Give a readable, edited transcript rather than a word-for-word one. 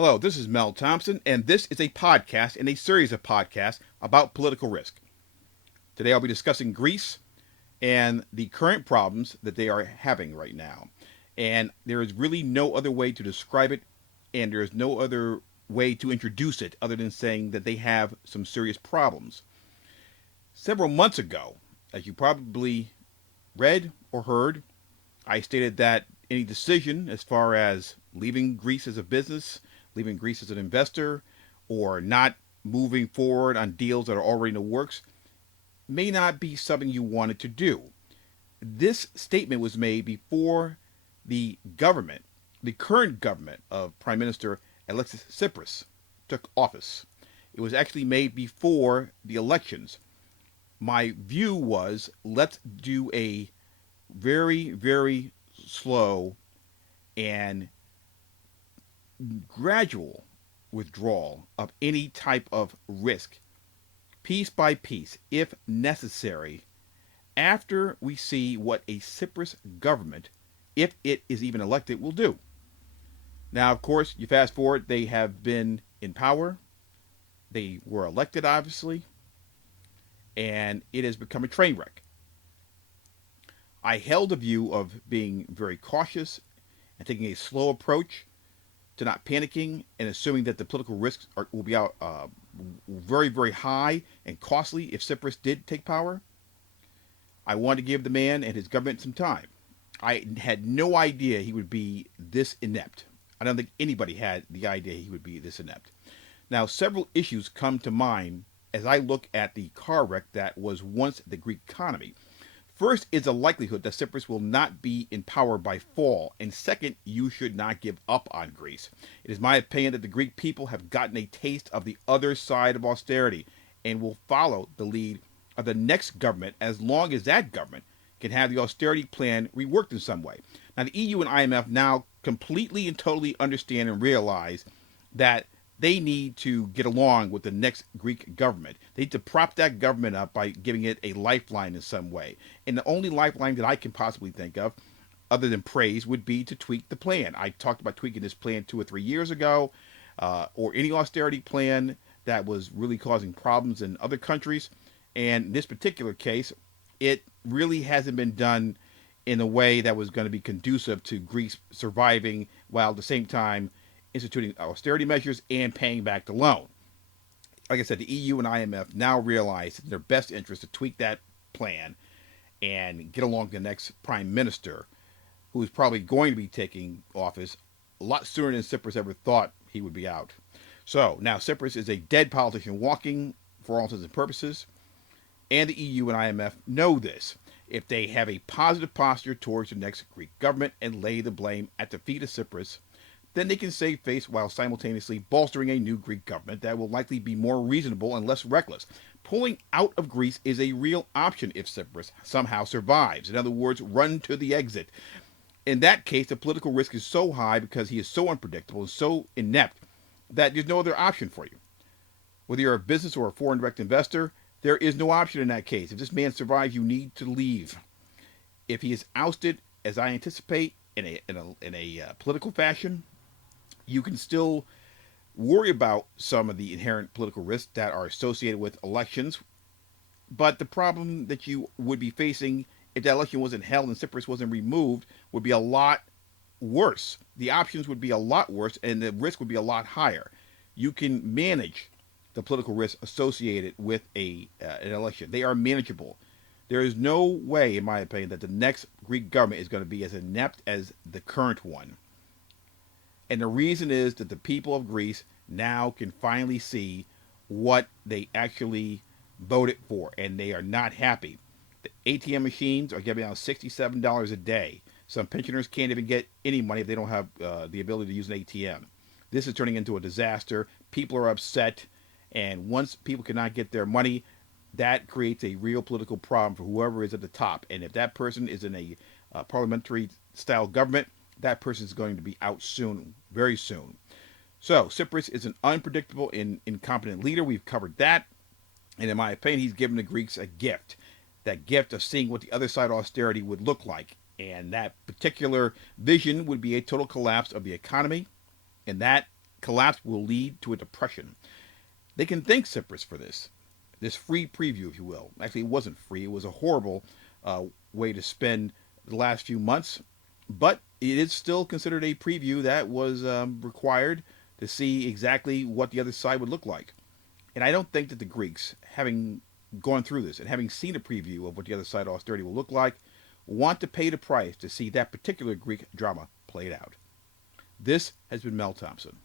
Hello, this is Mel Thompson, and this is a podcast in a series of podcasts about political risk. Today I'll be discussing Greece and the current problems that they are having right now. And there is really no other way to describe it, and there is no other way to introduce it other than saying that they have some serious problems. Several months ago, as you probably read or heard, I stated that any decision as far as leaving Greece as a business, leaving Greece as an investor, or not moving forward on deals that are already in the works may not be something you wanted to do. This statement was made before the government, the current government of Prime Minister Alexis Tsipras, took office. It was actually made before the elections. My view was let's do a very, very slow and gradual withdrawal of any type of risk, piece by piece, if necessary, after we see what a Cyprus government, if it is even elected, will do. Now, of course, you fast forward, they have been in power, they were elected, obviously, and it has become a train wreck. I held a view of being very cautious and taking a slow approach to not panicking and assuming that the political risks will be out very, very high and costly if Cyprus did take power. I wanted to give the man and his government some time. I had no idea he would be this inept. I don't think anybody had the idea he would be this inept. Now, several issues come to mind as I look at the car wreck that was once the Greek economy. First is the likelihood that Cyprus will not be in power by fall. And second, you should not give up on Greece. It is my opinion that the Greek people have gotten a taste of the other side of austerity and will follow the lead of the next government as long as that government can have the austerity plan reworked in some way. Now, the EU and IMF now completely and totally understand and realize that they need to get along with the next Greek government. They need to prop that government up by giving it a lifeline in some way. And the only lifeline that I can possibly think of, other than praise, would be to tweak the plan. I talked about tweaking this plan 2 or 3 years ago, or any austerity plan that was really causing problems in other countries. And in this particular case, it really hasn't been done in a way that was going to be conducive to Greece surviving while at the same time instituting austerity measures and paying back the loan. Like I said, the EU and IMF now realize it's in their best interest to tweak that plan and get along with the next prime minister, who is probably going to be taking office a lot sooner than Tsipras ever thought he would be out. So now Tsipras is a dead politician walking for all intents and purposes, and the EU and IMF know this. If they have a positive posture towards the next Greek government and lay the blame at the feet of Tsipras, then they can save face while simultaneously bolstering a new Greek government that will likely be more reasonable and less reckless. Pulling out of Greece is a real option if Cyprus somehow survives. In other words, run to the exit. In that case, the political risk is so high because he is so unpredictable and so inept that there's no other option for you. Whether you're a business or a foreign direct investor, there is no option in that case. If this man survives, you need to leave. If he is ousted, as I anticipate, in a political fashion, you can still worry about some of the inherent political risks that are associated with elections. But the problem that you would be facing if that election wasn't held and Cyprus wasn't removed would be a lot worse. The options would be a lot worse and the risk would be a lot higher. You can manage the political risks associated with an election. They are manageable. There is no way, in my opinion, that the next Greek government is going to be as inept as the current one. And the reason is that the people of Greece now can finally see what they actually voted for, and they are not happy. The ATM machines are giving out $67 a day. Some pensioners can't even get any money if they don't have the ability to use an ATM. This is turning into a disaster. People are upset, and once people cannot get their money, that creates a real political problem for whoever is at the top. And if that person is in a parliamentary style government, that person is going to be out soon, very soon. So Tsipras is an unpredictable and incompetent leader. We've covered that. And in my opinion, he's given the Greeks a gift. That gift of seeing what the other side of austerity would look like. And that particular vision would be a total collapse of the economy. And that collapse will lead to a depression. They can thank Cyprus for this free preview, if you will. Actually, it wasn't free. It was a horrible way to spend the last few months, but it is still considered a preview that was required to see exactly what the other side would look like. And I don't think that the Greeks, having gone through this and having seen a preview of what the other side of austerity will look like, want to pay the price to see that particular Greek drama played out. This has been Mel Thompson.